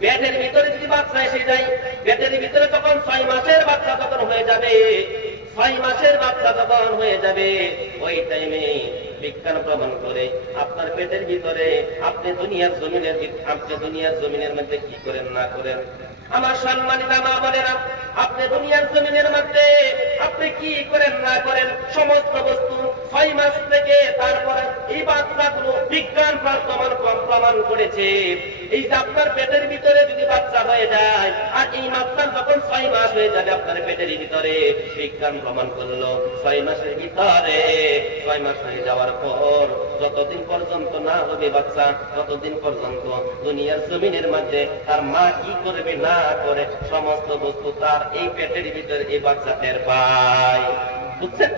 পেটের ভিতরে যদি বাচ্চা এসে যায়, পেটের ভিতরে যখন 6 মাসের বাচ্চা তখন হয়ে যাবে, 6 মাসের বাচ্চা যখন হয়ে যাবে, ওই টাইমে বিজ্ঞান প্রমাণ করে আপনার পেটের ভিতরে আপনি দুনিয়ার জমিনের মধ্যে কি করেন না করেন, আমার সম্মানিত মা বোনেরা, আপনি দুনিয়ার জমিনের মধ্যে আপনি কি করেন না করেন, সমস্ত বস্তু 6 মাস থেকে তারপরে এই বাচ্চাগুলো বিজ্ঞান প্রমাণ করেছে, এই যে আপনার পেটের ভিতরে যদি বাচ্চা হয়ে যায় আর এই বাচ্চার যখন 6 মাস হয়ে যাবে আপনার পেটের ভিতরে, বিজ্ঞান প্রমাণ করলো 6 মাসের ভিতরে, 6 মাস হয়ে যাওয়ার পর যতদিন পর্যন্ত না হবে বাচ্চা, ততদিন পর্যন্ত দুনিয়ার জমিনের মধ্যে তার মা কি করবে না করে সমস্ত বস্তু তার এই পেটের ভিতরে এই বাচ্চা টের পায়। বুঝছেন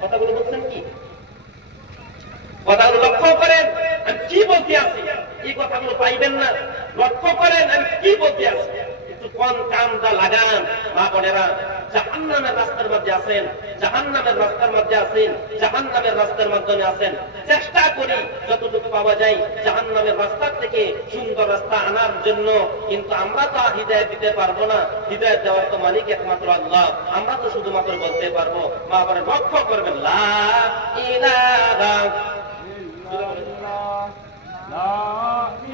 কথাগুলো? বুঝছেন কি কথাগুলো? লক্ষ্য করেন আমি কি বলতে আছি, এই কথাগুলো পাইবেন না। লক্ষ্য করেন আমি কি বলতে আছি, একটু কোন কামটা লাগান মা বোনেরা। জাহান্নামের রাস্তার মধ্যে আছেন, জাহান্নামের রাস্তার মধ্যে আছেন, জাহান্নামের রাস্তার মাধ্যমে আছেন, চেষ্টা করি যতটুকু পাওয়া যায় জাহান্নামের রাস্তার থেকে সুন্দর রাস্তা আনার জন্য। কিন্তু আমরা তো হিদায়াত দিতে পারবো না, হিদায়াত দেওয়ার তো মালিক একমাত্র আল্লাহ, আমরা তো শুধুমাত্র বলতে পারবো। মা বোনেরা লক্ষ্য করবেন, লা ইলাহা ইল্লাল্লাহ, লা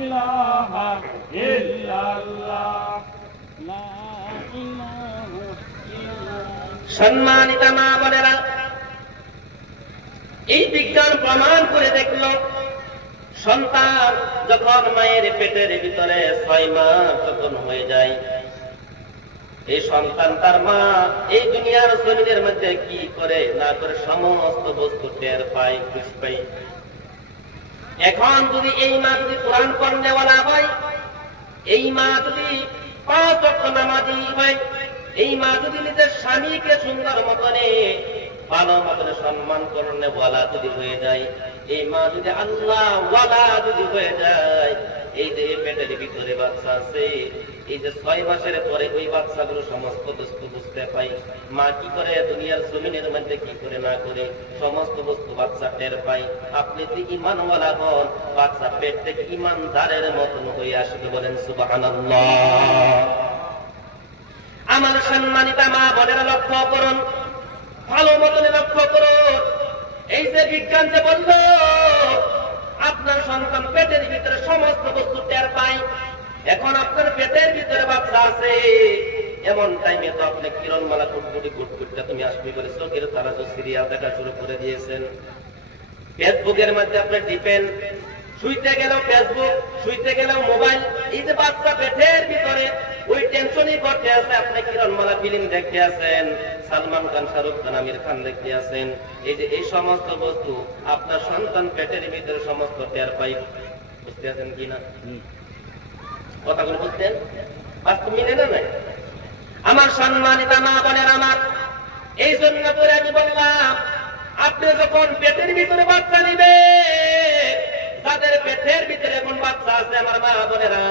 ইলাহা ইল্লাল্লাহ, লা ইলাহা। সম্মানিত মা বোনেরা, এই বিজ্ঞান প্রমাণ করে দেখলো সন্তান যখন মায়ের পেটের ভিতরে 6 মাস যখন হয়ে যায়, এই সন্তান তার মা এই দুনিয়ার জমিনের মধ্যে কি করে না করে সমস্ত বস্তু টের পায়, বুঝ পাই। এখন যদি এই মা যদি কোরআন পড়নেওয়ালা হয়, এই মা যদি 5 ওয়াক্ত নামাজি হয়, এই মা যদি নিজের স্বামীকে সুন্দর মতনে ভালো মতনে সম্মান করনে ওয়ালা যদি হয়ে যায়, এই মা যদি আল্লাহ ওয়ালা যদি হয়ে যায়, এই যে পেটের ভিতরে বাচ্চা আছে, এই যে 6 মাসের পরে ওই বাচ্চাগুলো সমস্ত বস্তু বুঝতে পাই, মা কি করে দুনিয়ার জমিনের মধ্যে কি করে না করে সমস্ত বস্তু বাচ্চা টের পাই। আপনি যদি ঈমানওয়ালা হন, বাচ্চা পেট থেকে ঈমানদারের মতন হয়ে আসবে, বলেন সুবহানাল্লাহ। আমার সম্মানিত মা বোনেরা লক্ষ্য করুন, ভালো মতনে লক্ষ্য করুন, এই যে বিজ্ঞান যে বলল আপনার সন্তান পেটের ভিতরে সমস্ত বস্তু টের পায়, এখন আপনার পেটের ভিতরে বাচ্চা আছে, এমন টাইমে তো আপনি কিরণমালা কুটকুটটা তুমি আসবি বলে চোখের তারা তো সিরিয়াল দেখা শুরু করে দিয়েছেন। ফেসবুকের মধ্যে আপনি ডিপেন, শুইতে গেলেও ফেসবুক, শুইতে গেলেও মোবাইল, এই যে বাচ্চা পেটের ভিতরে ওই টেনশনই করতে আছে। আপনি কিরণমালা ফিল্ম দেখতে আছেন, সালমান খান, শাহরুখ খান, আমির খান দেখতে আছেন, এই যে এই সমস্ত বস্তু আপনার সন্তান পেটের ভিতরে সমস্ত টের পাই। বুঝতে আছেন কিনা কথাগুলো? বুঝতেন? বাস্তব মিলে না নাই? আমার সম্মানিত মা বোনের আমার, এই জন্য করে আমি বললাম, আপনি যখন পেটের ভিতরে বাচ্চা নিবে, যাদের পেটের ভিতরে এখন বাচ্চা আছে আমার মা বোনেরা,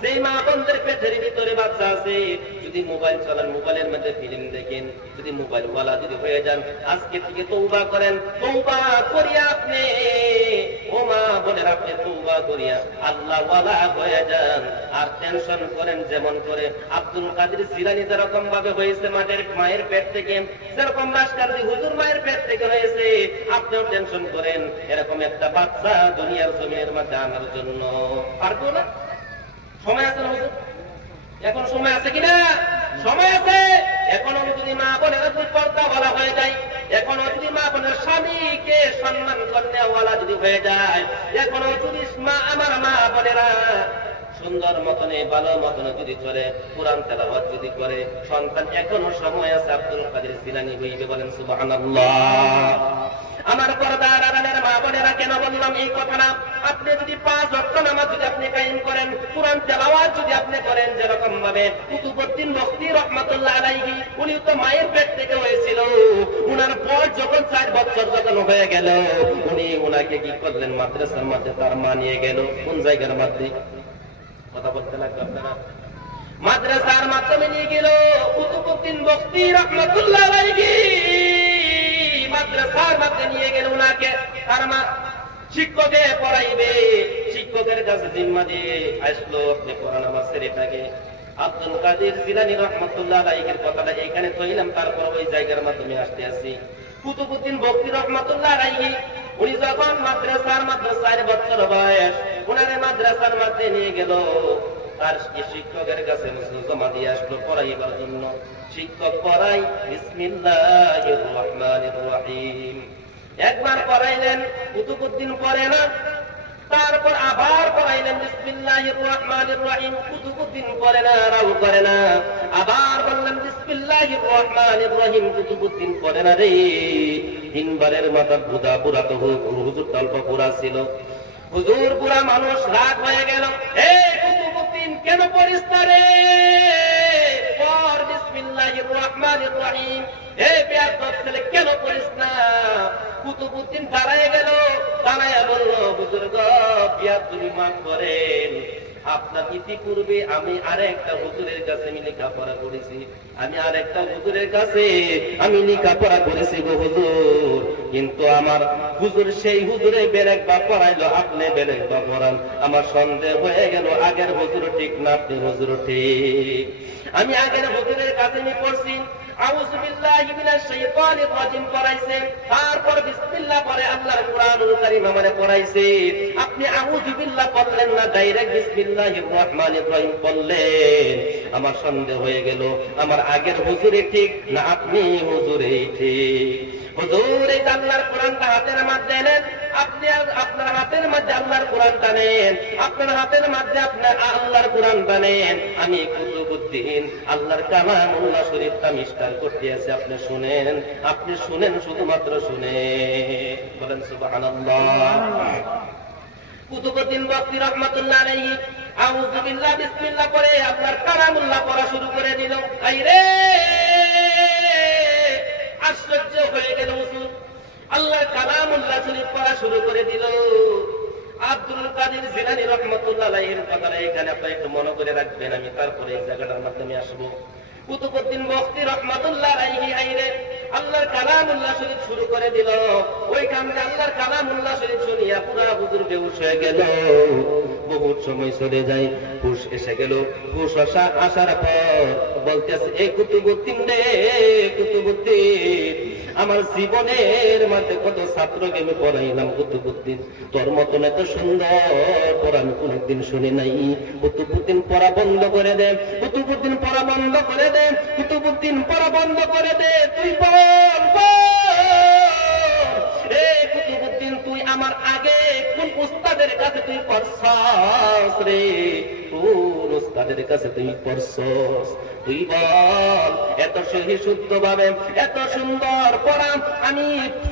সেই মা বোনদের পেটের ভিতরে বাচ্চা আছে, যদি মোবাইল চালান, মোবাইলের মধ্যে ফিল্ম দেখেন, যদি মোবাইল ওয়ালা যদি হয়ে যান, আজকে থেকে তওবা করেন, তওবা করিয়া আপনি ও মা বোনেরা আপনি তওবা করিয়া আল্লাহ ওয়ালা হয়ে যান। আর টেনশন করেন যেমন করে আব্দুল কাদের জিলানী যেরকম ভাবে হয়েছে মায়ের পেট থেকে, যেরকম মাসকান্দি হুজুর মায়ের পেট থেকে হয়েছে, আপনিও টেনশন করেন এরকম একটা বাচ্চা দুনিয়ার জমিনের মধ্যে আনার জন্য। পারবো না? সময় আছে না হুজুর? এখন সময় আছে কিনা? সময় আছে। এখনো যদি মা বোনেরা পর্দা ওয়ালা হয়ে যায়, এখনো যদি মা বোনের স্বামীকে সম্মান করনেওয়ালা যদি হয়ে যায়, এখনো যদি আমার মা বোনেরা সুন্দর মতনে ভালো মতনে যদি চলে, কোরআন তেলাওয়াত যদি করে, সন্তান এখনো সময় আছে আব্দুল কাদের জিলানী হইবে, বলেন সুবহানাল্লাহ। আমার পর্দার আড়ালের মা বোনেরা কেন বললাম এই কথাটা, আপনি যদি 5 ওয়াক্ত নামাজ যদি আপনি কায়েম করেন, কোরআন তেলাওয়াত যদি আপনি করেন যেরকম ভাবে কুতুবউদ্দিন বখতি রাহমাতুল্লাহ আলাইহি, উনি তো মায়ের পেট থেকে হয়েছিল, উনার বয়স যখন 4 বছর যখন হয়ে গেল, উনি উনাকে কি করলেন মাদ্রাসার মধ্যে তার মা নিয়ে গেল। কোন জায়গার মধ্যে? কথা বলতে লাগবে আপনারা। মাদ্রাসার মাধ্যমে নিয়ে গেল কুতুবউদ্দিন বখতি রাহমাতুল্লাহ আলাইহি, মাদ্রাসার মধ্যে নিয়ে গেল উনাকে, তার মা শিক্ষকে পড়াইবে, শিক্ষকের কাছে জিম্মা দিয়ে আসলো, আপনি কোরআন আমার ছেলেটাকে আব্দুল কাদের জিলানী রহমাতুল্লাহ আলাইহির কথাটা এখানে কইলাম, তারপর ওই জায়গার মাধ্যমে আসতে আসি। কুতুবউদ্দিন বকরি রহমাতুল্লাহ আলাইহি উনি যখন মাদ্রাসার মধ্যে 4 বছর বয়স, ওনারে মাদ্রাসার মধ্যে নিয়ে গেল, তার শিক্ষকের কাছে জমা দিয়ে আসলো পড়াইবার জন্য। শিক্ষক পড়াই বিসমিল্লাহির রহমানির রহিম, একবার পড়াইলেন, কুতুবউদ্দিন পড়ে না, তারপর আবার পড়াইলেন বিসমিল্লাহির রহমানির রহিম, কুতুবউদ্দিন পড়ে না, রাও করে না, আবার বললেন বিসমিল্লাহির রহমানির রহিম, কুতুবউদ্দিন পড়ে না রে। 3 বারের মাথা বুড়া বুড়া তো হুজুর অল্প বুড়া ছিল, হুজুর বুড়া মানুষ, রাগ হয়ে গেল, এই কুতুবউদ্দিন কেন পড়িস না রে, পড় বিসমিল্লাহির রহমানির রহিম, এই বেয়াদব ছেলে কেন পড়িস না। কুতুবউদ্দিন দাঁড়ায় গেল, দাঁড়ায় বলল, বুজুর্গ বিয়াদবি মাফ করেন, আপনার ইতিপূর্বে আমি আরেকটা হুজুরের কাছে আমি লেখাপড়া করেছি, আমি আরেকটা হুজুরের কাছে আমি লেখাপড়া করেছি গো হুজুর, কিন্তু আমার হুজুর সেই হুজুরে বেলেগ বা পড়াইলো, আপনি বেলেগ বা পড়ান, আমার সন্দেহ হয়ে গেল আগের হুজুর ঠিক না আপনি হুজুর ঠিক। আমি আগের হুজুরের কাছে আমি পড়ছি, আউযু বিল্লাহি মিনাশ শাইতানির রাজিম পড়াইছে, তারপর বিসমিল্লাহ পড়ে আল্লাহর কোরআনুল কারীম আমারে পড়াইছে, আপনি আউযু বিল্লাহ পড়লেন না, ডাইরেক্ট বিসমিল্লাহির রহমানির রহিম পড়লেন, আমার সন্দেহ হয়ে গেল আমার আগের হুজুরে ঠিক না আপনি হুজুরে ঠিক। হুজুর এই আল্লাহর কোরআনটা হাতের মধ্যে নেন, আপনি আপনার হাতের মধ্যে আল্লাহর কোরআনটা নেন, আপনার হাতের মধ্যে আপনার আল্লাহর কোরআনটা নেন, আমি কুতুবউদ্দিন আল্লাহর কালামুল্লাহ শরীফটা মিষ্টার করতে আছে, আপনি শুনেন, আপনি শুনেন, শুধুমাত্র শুনেন, বলেন সুবহানাল্লাহ। কুতুবউদ্দিন বকরি রাহমাতুল্লাহ আলাইহি আউযু বিল্লাহ বিসমিল্লাহ পড়ে আপনার কালামুল্লাহ পড়া শুরু করে দিল। আইরে আশ্চর্য হয়ে গেল হুজুর, আল্লাহর কালামুল্লাহ শরীফ পড়া শুরু করে দিল। আব্দুল কাদের জিলানী রহমাতুল্লাহ আলাইহির কথাটা এখানে আপনি একটু মনে করে রাখবেন, আমি তারপরে এই জায়গাটার মাধ্যমে আসবো। কুতুবউদ্দিন বকরি রাহমাতুল্লাহ আলাইহি আইরে আল্লাহর কালামুল্লাহ শরীফ শুরু করে দিল, ওইখানে আল্লাহর কালামুল্লাহ শরীফ শুনিয়া পুরা হুজুর বেহুশ হয়ে গেল। বহুত সময় চলে যায়, হুশ এসে গেল, হুশ আসার পর বলতেছে, এই কুতুবউদ্দিন রে, কুতুবউদ্দিন আমার জীবনের মধ্যে কত ছাত্রকে আমি পড়াইলাম, কুতুবউদ্দিন তোর মতন এত সুন্দর পড়া আমি কোনদিন শুনি নাই, কুতুবউদ্দিন পড়া বন্ধ করে দে, কুতুবউদ্দিন পড়া বন্ধ করে দে, কুতুবউদ্দিন পড়া বন্ধ করে দে, তুই পড়। এই কুতুবউদ্দিন তুই আমার আগে কোন উস্তাদের কাছে তুই পড়ছস রে, কোন উস্তাদের কাছে তুই পড়ছস, তুই বল। এত সহি শুদ্ধ ভাবে এত সুন্দর পড়া আমি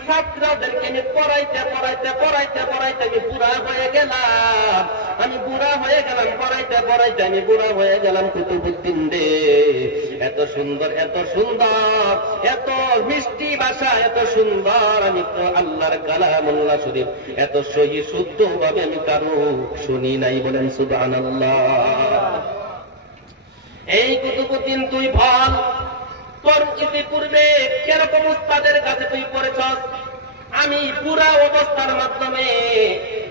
ছাত্রদেরকে পড়াইতে পড়াইতে পড়াইতে পড়াইতে আমি বুড়া হয়ে গেলাম, আমি বুড়া হয়ে গেলাম, পড়াইতে পড়াইতে আমি বুড়া হয়ে গেলাম। কুতুবউদ্দিন রে এত সুন্দর, এত সুন্দর, এত মিষ্টি ভাষা, এত সুন্দর আমি তো আল্লাহর কালামুল্লাহ শরীফ এত সহি শুদ্ধ ভাবে আমি কারো শুনি নাই, বলেন সুবহানাল্লাহ। এই কুতুবউদ্দিন তুই বল, তোর ইতিপূর্বে কিরকম উস্তাদের কাছে তুই পড়েছস, আমি পুরা অবস্থার মাধ্যমে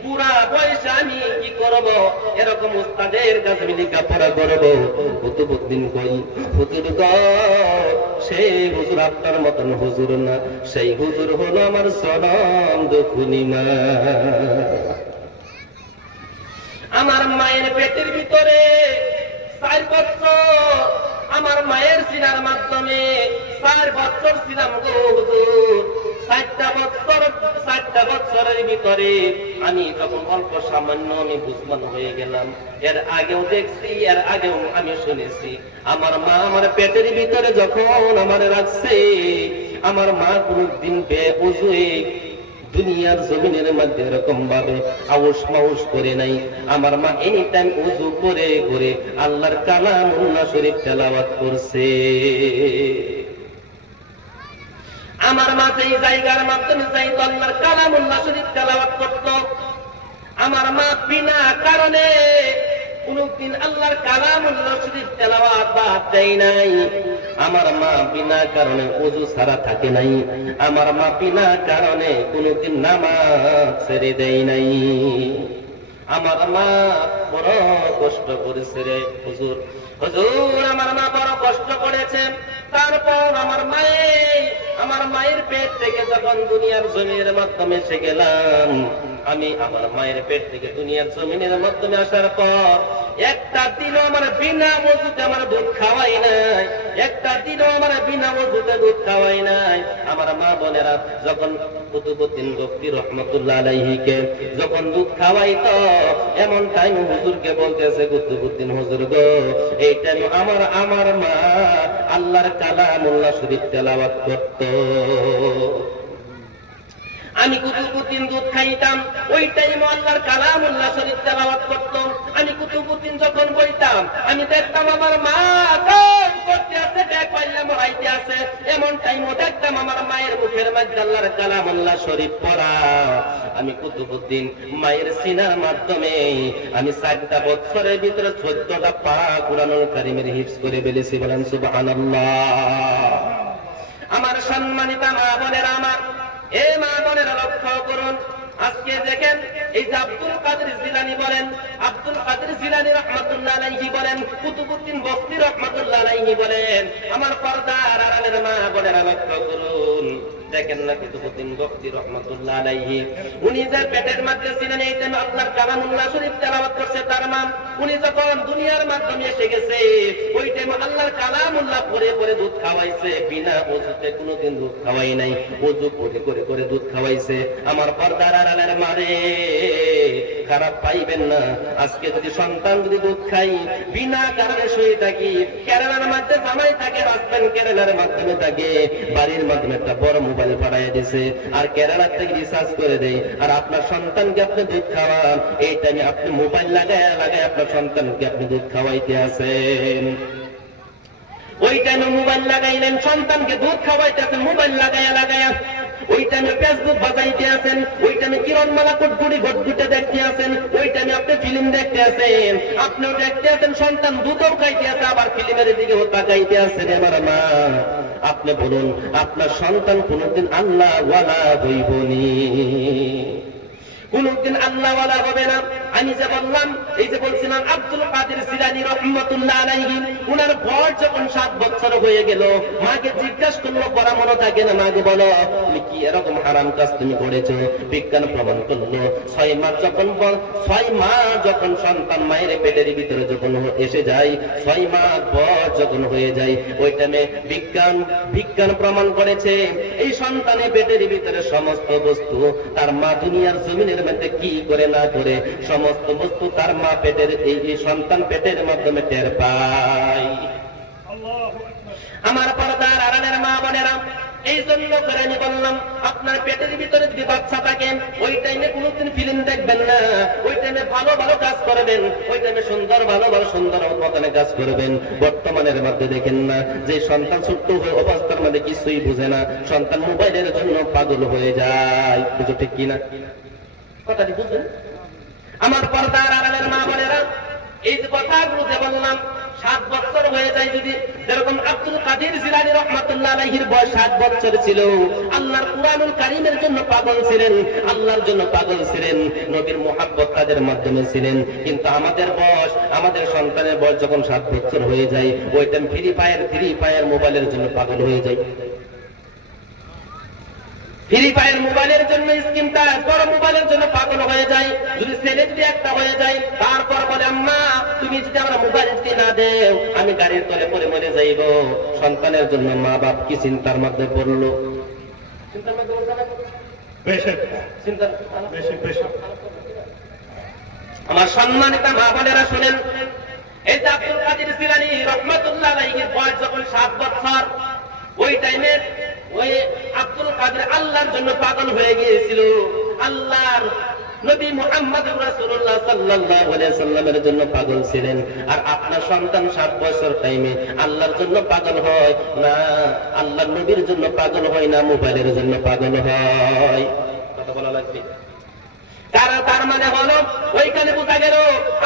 পুরা বয়সে আমি কি করব, এরকম উস্তাদের কাছে আমি লেখাপড়া করব। কুতুবউদ্দিন কই, হুজুর গো সেই হুজুর আপনার মতন হুজুর না, সেই হুজুর হলো আমার সনম দুখুনি মা। আমার মায়ের পেটের ভিতরে 4 বছর আমার মায়ের সিনার মাধ্যমে 4 বছর ছিলাম গো হুজুর। 4টা বছরের ভিতরে আমি যখন অল্প সামান্য আমি বুঝমান হয়ে গেলাম, এর আগেও দেখছি, এর আগেও আমি শুনেছি, আমার মা আমার পেটের ভিতরে যখন আমার রাখছে, আমার মা কোনদিন বেউজুয়ে দুনিয়ার জমিনের মধ্যে এরকম ভাবে আউশ মাউশ করে নাই। আমার মা এনি টাইম উযু করে করে আল্লাহর কালামুল্লাহ শরীফ তেলাওয়াত করছে। আমার মা এই জায়গার মাধ্যমে যাইতো আল্লাহর কালামুল্লাহ শরীফ তেলাওয়াত করত। আমার মা বিনা কারণে কোনদিন আল্লাহর কালামুল্লাহ শরীফ তেলাওয়াত বাদ দেয় নাই। আমার মা বিনা কারণে ওযু ছাড়া থাকে নাই। আমার মা বিনা কারণে কোনদিন নামাজ ছেড়ে দেয় নাই। আমার মা বড় কষ্ট করেছে রে হুজুর, হুজুর আমার মা বড় কষ্ট করেছে। তারপর আমার মায়ের পেট থেকে যখন দুনিয়ার জমিনের মাধ্যমে এসে গেলাম, আমি আমার মায়ের পেট থেকে দুনিয়ার জমিনের মাধ্যমে আসার পর একটা দিনও আমার বিনা ওযুতে আমার দুধ খাওয়াই নাই, একটা দিনও আমার বিনা ওযুতে দুধ খাওয়াই নাই। আমার মা বোনেরা যখন কুতুবউদ্দিন বখতি রহমাতুল্লাহ আলাইহিকে যখন দুধ খাওয়াইতো, এমন টাইম হুজুরকে বলতেছে, কুতুবউদ্দিন হুজুর গো, এই টাইম আমার মা আল্লাহর কালামুল্লাহ শরীফ তেলাওয়াত করত। আমি কুতুবউদ্দিন দুধ খাইতাম, ওই টাইমে আল্লাহর কালামুল্লাহ শরীফ তেলাওয়াত করত। আমি কুতুবউদ্দিন যখন বইতাম, আমি দেখতাম আমার মা গান করতে আছে, ব্যাগ পাইলা মরাইতে আছে। এমন টাইমও দেখতাম আমার মায়ের মুখের মধ্যে আল্লাহর কালামুল্লাহ শরীফ পড়া। আমি কুতুবউদ্দিন মায়ের সিনার মাধ্যমে আমি 4টা বছরের ভিতরে 14টা পারা কুরআনুল কারীমের হিফজ করে ফেলেছি। বলেন সুবহানাল্লাহ। আমার সম্মানিতা মা বোনেরা, আমার এ মা বোনেরা লক্ষ্য করুন, আজকে দেখেন এই যে আব্দুল কাদের জিলানী বলেন, আব্দুল কাদের জিলানী রহমাতুল্লাহ আলাইহি বলেন, কুতুবউদ্দিন বখতি রহমাতুল্লাহ আলাইহি বলেন, আমার পর্দার আড়ালের মা বোনেরা লক্ষ্য করুন, দেখেন না কুতুবউদ্দিন বখতি রহমাতুল্লাহ আলাইহি উনি যে পেটের মধ্যে ছিলেন, এই টাইমে আল্লাহর কালামুল্লাহ শরীফ তেলাওয়াত করছে তার মা। উনি যখন দুনিয়ার মাধ্যমে এসে গেছে, ওই টাইমে আল্লাহর কালামুল্লাহ পড়ে পড়ে দুধ খাওয়াইছে, বিনা ওযুতে কোনোদিন দুধ খাওয়াই নাই, ওযু করে করে করে দুধ খাওয়াইছে। আমার পর্দার আড়ালের মারে খারাপ পাইবেন না, আজকে যদি সন্তান যদি দুধ খাই, বিনা কারণে শুয়ে থাকি, কেরালার মধ্যে জামাই থাকে, হাজবেন্ড কেরালার মাধ্যমে থাকে, বাড়ির মাধ্যমে একটা বড় মোবাইল পাঠাই দিছে, আর কেরালার থেকে রিচার্জ করে দেয়, আর আপনার সন্তানকে আপনি দুধ খাওয়ান, এই টাইমে আপনি মোবাইল লাগায় লাগায় আপনার সন্তানকে আপনি দুধ খাওয়াইতে আছেন। ওই টাইমে মোবাইল লাগাইলেন, সন্তানকে দুধ খাওয়াইতেছেন মোবাইল লাগায়া লাগায়া। ওই টাইমে ফেসবুক বাজাইতে আছেন, ওই টাইমে কিরণমালা কোটগুড়ি ঘটঘুটে দেখতে আছেন, ওই টাইমে আপনি ফিল্ম দেখতে আছেন, আপনিও দেখতে আছেন, সন্তান দুধও খাইতে আছে, আবার ফিল্মের দিকেও তাকাইতে আছেন। আমার মা, আপনি বলুন, আপনার সন্তান কোনদিন আল্লাহ ওয়ালা হইবনি? কোনদিন আল্লাহ ওয়ালা হবে না। আমি যে বললাম, এই যে বলছিলাম আব্দুল কাদের জিলানী রাহমাতুল্লাহ আলাইহি, উনার বয়স যখন 7 বছর হয়ে গেল, মাকে জিজ্ঞাসা করলো, পড়া মনে থাকে না, মাকে বলো তুমি কি এরকম হারাম কাজ তুমি করেছো? বিজ্ঞান প্রমাণ করলো 6 মাস যখন সন্তান মায়ের পেটের ভিতরে যখন এসে যায়, 6 মাস বয়স যখন হয়ে যায়, ওই টাইমে বিজ্ঞান প্রমাণ করেছে এই সন্তানের পেটের ভিতরে সমস্ত বস্তু তার মা দুনিয়ার জমিনের মধ্যে কি করে না করে সমস্ত বস্তু তার মা পেটের এই সন্তান পেটের মাধ্যমে টের পায়। আমার পর্দার আড়ালের মা বোনেরা, এই জন্য করে আমি বললাম, আপনার পেটের ভিতরে যদি বাচ্চা থাকে, ওই টাইমে কোনোদিন ফিল্ম দেখবেন না, ওই টাইমে ভালো ভালো কাজ করবেন, ওই টাইমে সুন্দর ভালো ভালো সুন্দর মতনে কাজ করবেন। বর্তমানের মধ্যে দেখেন না যে সন্তান ছোট্ট হয়ে অবস্থার মধ্যে কিছুই বুঝে না, সন্তান মোবাইলের জন্য পাগল হয়ে যায়। বুঝো ঠিক কিনা কথাটি? বুঝলেন? আমার পর্দার আড়ালের মা বোনেরা, এই যে কথাগুলো যে বললাম, 7 বছর হয়ে যায় যদি, যেরকম আব্দুল কাদের জিলানী রাহমাতুল্লাহ আলাইহির বয়স 7 বছর ছিল, আল্লাহর কুরআনুল কারীমের জন্য পাগল ছিলেন, আল্লাহর জন্য পাগল ছিলেন, নবীর মুহাব্বত তাদের মাধ্যমে ছিলেন। কিন্তু আমাদের সন্তানের বয়স যখন 7 বছর হয়ে যায়, ওই টাইম ফ্রি ফায়ার মোবাইলের জন্য পাগল হয়ে যায়। ফ্রি ফায়ার মোবাইলের জন্য স্ক্রিনটা বড় মোবাইলের জন্য পাগল হয়ে যায়। যদি ছেলে যদি একটা হয়ে যায়, তারপর বলে আম্মা তুমি যদি আমার মোবাইল যদি না দেও, আমি গাড়ির তলে পড়ে মরে যাইব। সন্তানের জন্য মা বাপ কি চিন্তার মধ্যে পড়লো? আমার সম্মানিত মা বোনেরা শুনেন, এই যে আব্দুল কাদের জিলানী রাহমাতুল্লাহ আলাইহির বয়স যখন 7 বছর, ওই টাইমে ওই আব্দুল কাদের আল্লাহর জন্য পাগল হয়ে গিয়েছিল। আল্লাহর নবী মুহাম্মদুর রাসূলুল্লাহ সাল্লাল্লাহু আলাইহি ওয়াসাল্লামের জন্য পাগল ছিলেন। আর আপনার সন্তান 7 বছর টাইমে আল্লাহর জন্য পাগল হয় না, আল্লাহর নবীর জন্য পাগল হয় না, মোবাইলের জন্য পাগল হয়। কথা বলা লাগবে। তার মানে হলো ওইখানে বোঝা গেল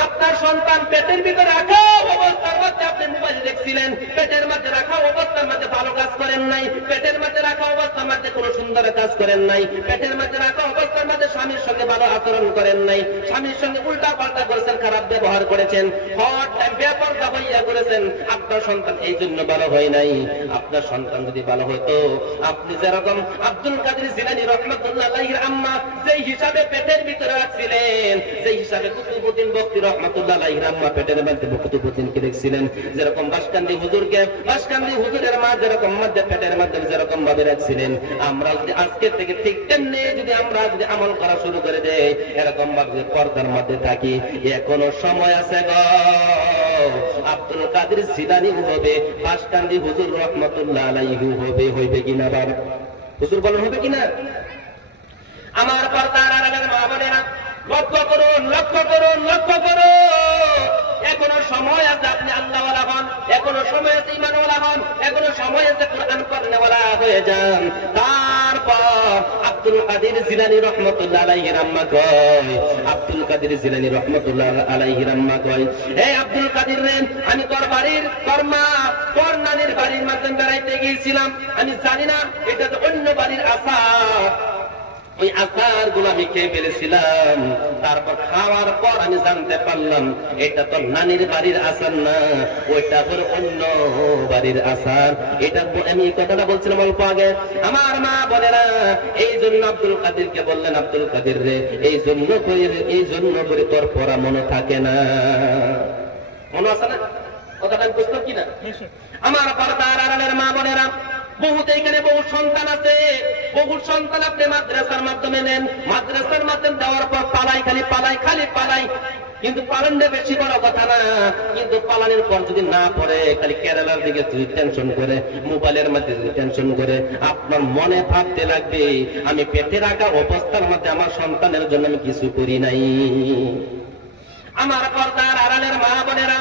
আপনার সন্তান পেটের ভিতরে রাখা অবস্থার মধ্যে আপনি মোবাইল দেখছিলেন, পেটের মধ্যে রাখা অবস্থার মধ্যে ভালো কাজ করেন নাই, পেটের মধ্যে রাখা অবস্থার মধ্যে কোনো সুন্দর কাজ করেন নাই, পেটের মধ্যে রাখা অবস্থার মধ্যে স্বামীর সঙ্গে ভালো আচরণ করেন নাই, স্বামীর সঙ্গে উল্টা পাল্টা করেছেন, খারাপ ব্যবহার করেছেন, হট টাইম বেপরদা হইয়া করেছেন, আপনার সন্তান এই জন্য ভালো হয় নাই। আপনার সন্তান যদি ভালো হতো, আপনি যেরকম আব্দুল কাদের জিলানী রাহমাতুল্লাহ আলাইহির আম্মা যেই হিসাবে পেটের ভিতরে রাখছিলেন, যেই হিসাবে কুতুবউদ্দিন বখতি রাহমাতুল্লাহ আলাইহির আম্মা পেটের মধ্যে কুতুবউদ্দিনকে দেখছিলেন, যেরকম বাসকান্দি হুজুরকে বাসকান্দি হুজুরের মা যেরকম মধ্যে পেটের মধ্যে যেরকম ভাবে রাখছিলেন, আমরা যদি আজকে থেকে ঠিক তেমনি যদি আমরা যদি আমল করা শুরু করে দেই, এরকম ভাবে পর্দার মধ্যে থাকি, এখনো সময় আছে গো। আব্দুল কাদের জিলানী হবে, বাসকান্দি হুজুর রাহমাতুল্লাহ আলাইহি হবে, হইবে কিনা বার হুজুর বলেন হবে কিনা? আমার পর্দার আড়ালের মা বোনেরা লক্ষ্য করুন, লক্ষ্য করুন, লক্ষ্য করুন, এখনো সময় আছে আপনি আল্লাহওয়ালা হন, এখনো সময় আছে ঈমানওয়ালা হন, এখনো সময় আছে কোরআন পড়নেওয়ালা হয়ে যান। তারপর আব্দুল কাদের জিলানী রাহমাতুল্লাহ আলাইহির আম্মা কয়, আব্দুল কাদের জিলানী রাহমাতুল্লাহ আলাইহির আম্মা কয়, হে আব্দুল কাদের রে, আমি তোর বাড়ির তোর মা তোর নানির বাড়ির মাঝে বেড়াইতে গিয়েছিলাম, আমি জানি না এটা তো অন্য বাড়ির আসার, ওই আচার গুলো আমি খেয়ে ফেলেছিলাম, তারপর খাওয়ার পর আমি জানতে পারলাম এটা তো নানির বাড়ির আচার না, ওইটা হলো অন্য বাড়ির আচার। এটা আমি এই কথাটা বলছিলাম অল্প আগে। আমার মা বলে না, এই জন্য আব্দুল কাদেরকে বললেন, আব্দুল কাদের রে, এই জন্য করে তোর পড়া মনে থাকে না, মনে আছে না কথাটা আমি বুঝলাম কিনা? আমার পর্দার আড়ালের মা বোনেরা, বহুত এখানে বহু সন্তান আছে, বহু সন্তান আপনি মাদ্রাসার মাধ্যমে নেন, মাদ্রাসার মাধ্যমে দেওয়ার পর পালাই, খালি পালাই, খালি পালাই, কিন্তু পালনটা বেশি বড় কথা না, কিন্তু পালানোর পর যদি না পড়ে, খালি কেরালার দিকে যদি টেনশন করে, মোবাইলের মধ্যে যদি টেনশন করে, আপনার মনে ভাবতে লাগবে আমি পেটে রাখা অবস্থার মধ্যে আমার সন্তানের জন্য আমি কিছু করি নাই। আমার পর্দার আড়ালের মা বোনেরা,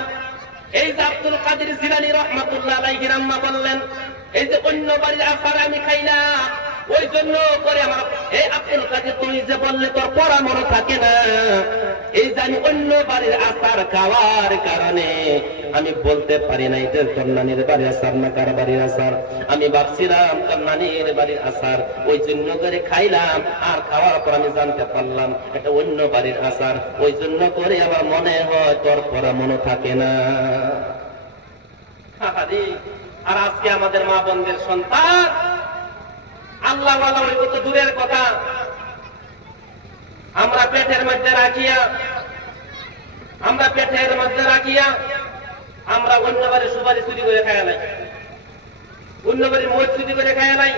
এই যে আব্দুল কাদের জিলানী রাহমাতুল্লাহ আলাইহির আম্মা বললেন, এই যে অন্য বাড়ির আচার আমি খাই না, ওই জন্য করে আমার এই আব্দুল কাদের তুমি যে বললে তোর পড়া মনে থাকে না, এই যে আমি অন্য বাড়ির আচার খাওয়ার কারণে আমি বলতে পারি না এটা তোর নানির বাড়ির আচার না কার বাড়ির আচার, আমি ভাবছিলাম তোর নানির বাড়ির আচার, ওই জন্য করে খাইলাম, আর খাওয়ার পর আমি জানতে পারলাম এটা অন্য বাড়ির আচার, ওই জন্য করে আমার মনে হয় তোর পড়া মনে থাকে না। আর আজকে আমাদের মা বোনদের সন্তান আল্লাহ ওয়ালা হইব তো দূরের কথা, আমরা পেটের মধ্যে রাখিয়া আমরা অন্য বাড়ির সুপারি চুরি করে খায় নাই, অন্য বাড়ির মদ চুরি করে খায় নাই,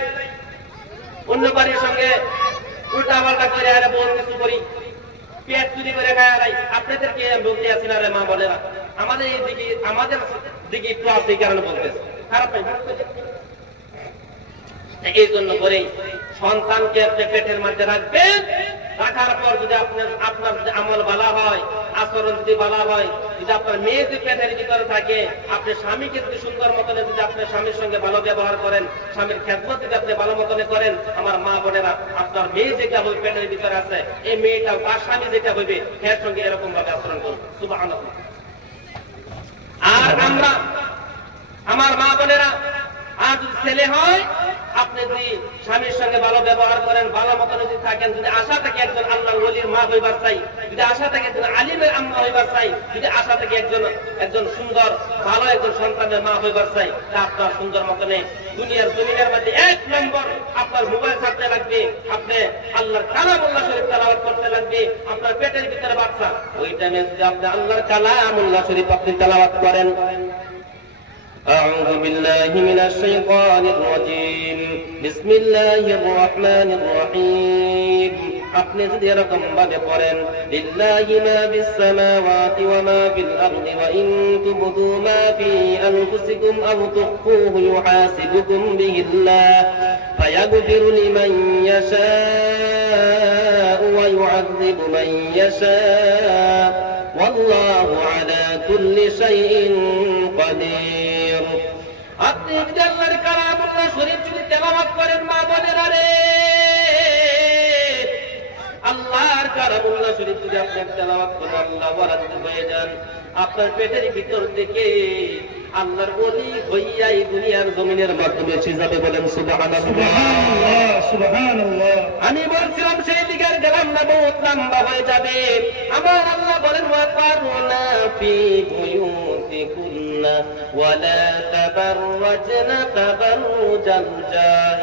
অন্য বাড়ির সঙ্গে উল্টা পাল্টা করে আরে বহুত কিছু করি, পেট চুরি করে খায় নাই। আপনাদেরকে বলতে আসি না রে মা বলেরা, আমাদের দিকে একটু আছে, এই কারণে বলতেছে খারাপ নাই। এই জন্য করে সন্তানকে আপনি পেটের মধ্যে রাখবেন, রাখার পর যদি আপনার যদি আমল ভালো হয়, আচরণ যদি ভালো হয়, যদি আপনার মেয়ে যদি পেটের ভিতরে থাকে, আপনি স্বামীকে যদি সুন্দর মতনে যদি আপনার স্বামীর সঙ্গে ভালো ব্যবহার করেন, স্বামীর খেদমত যদি আপনি ভালো মতনে করেন, আমার মা বোনেরা, আপনার মেয়ে যেটা হবে পেটের ভিতরে আছে, এই মেয়েটাও তার স্বামী যেটা হইবে এর সঙ্গে এরকম ভাবে আচরণ করুন। সুবহানাল্লাহ। আর আমরা আমার মা বোনেরা, আর যদি ছেলে হয়, আপনি যদি স্বামীর সঙ্গে ভালো ব্যবহার করেন, ভালো মতো যদি থাকেন, যদি আশা থাকে একজন আল্লাহর ওলির মা হইবার চাই, যদি আশা থাকে একজন আলিমের আম্মা হইবার চাই, যদি আশা থাকে একজন সুন্দর ভালো একজন সন্তানের মা হইবার চাই, তা আপনার সুন্দর মতনে দুনিয়ার জমিনের মধ্যে 1 নম্বর আপনার মোবাইল থাকতে লাগবে, আপনি আল্লাহর কালামুল্লাহ শরীফ তেলাওয়াত করতে লাগবে, আপনার পেটের ভিতরে বাচ্চা, ওই টাইমে যদি আপনি আল্লাহর কালামুল্লাহ শরীফ আপনি তেলাওয়াত করেন। أعوذ بالله من الشيطان الرجيم بسم الله الرحمن الرحيم আপনি যদি এরকম ভাবে পড়েন, লিল্লাহি মা ফিস সামাওয়াতি ওয়া মা ফিল আরদি ওয়া ইন তুবদু মা ফি আনফুসিকুম আও তুখফুহু ইউহাসিবুকুম বিহিল্লাহ ফায়াগফিরু লিমান ইয়াশা'উ ওয়া ইউ'আযিবু মান ইয়াশা'উ ওয়াল্লাহু আলা কুল্লি শাইইন কাদির। আপনি যদি আল্লাহর কালামুল্লাহ শরীফ যদি তেলাওয়াত করেন, মা বোনেরা রে, আল্লাহর কালামুল্লাহ শরীফ যদি আপনি তেলাওয়াত করেন, আল্লাহ ওয়ালা যদি হয়ে যান, আপনার পেটের ভিতর থেকে আল্লাহর ওলি হইয়া এই দুনিয়ার জমিনের মাধ্যমে এসে যাবে। বলেন সুবহানাল্লাহ, সুবহানাল্লাহ। আমি বলছিলাম সেই দিকে আর গেলাম না, বহুত লম্বা হয়ে যাবে। আমার আল্লাহ বলেন ওয়াকারনা ফি বুয়ুতিকুন্না ওয়ালা তাবাররাজনা তাবাররুজাল জাহিলিয়াতিল